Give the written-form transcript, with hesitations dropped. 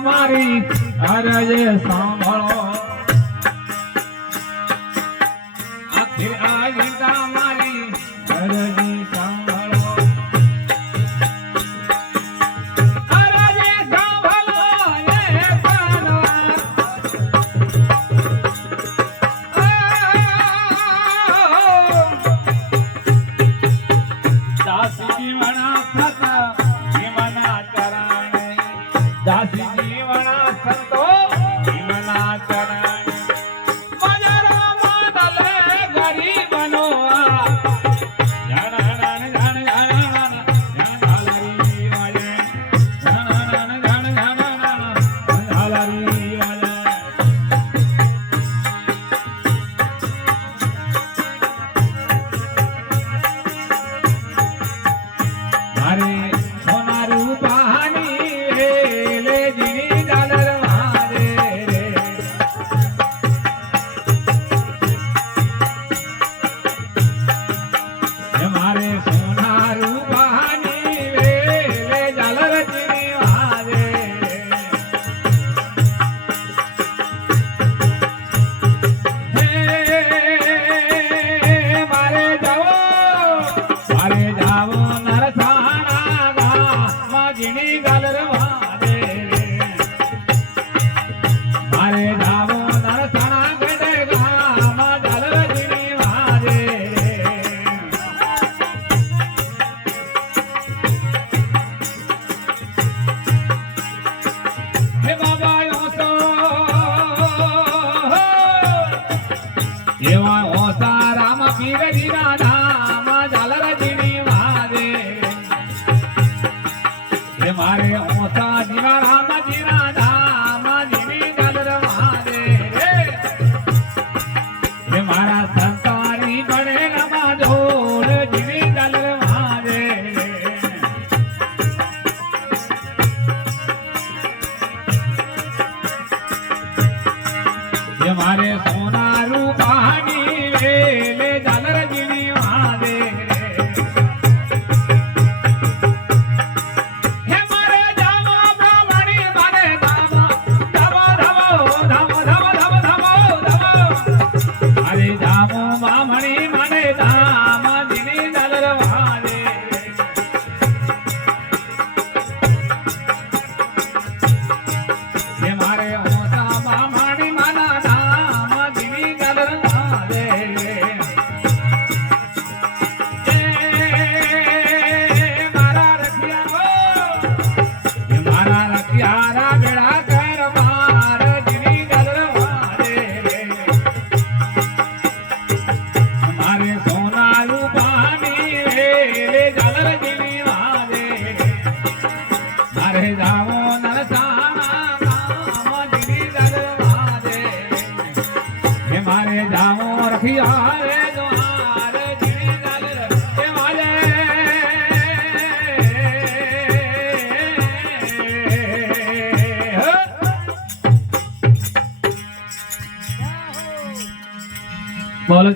મારી અરજ સાંભળો આખી આજતા મારી અરજ સાંભળો અરજ સાંભળો રે પાનવા દાસી જીવણા થતા જીવના ચરણે દાસી જીવણા સંતો જીવના ચરણે બજારો માદલે ગરીબનો એવા ઓસા રામ પીર જીના ધામ ઝાલરજીની વાદે એ મારે ઓસા જીવા રામ જીના ધામ જીની ઝાલર વાદે એ મારા સંતાની બને નમા ઢોલ જીની ઝાલર વાદે એ મારે સોના રૂપા બોલો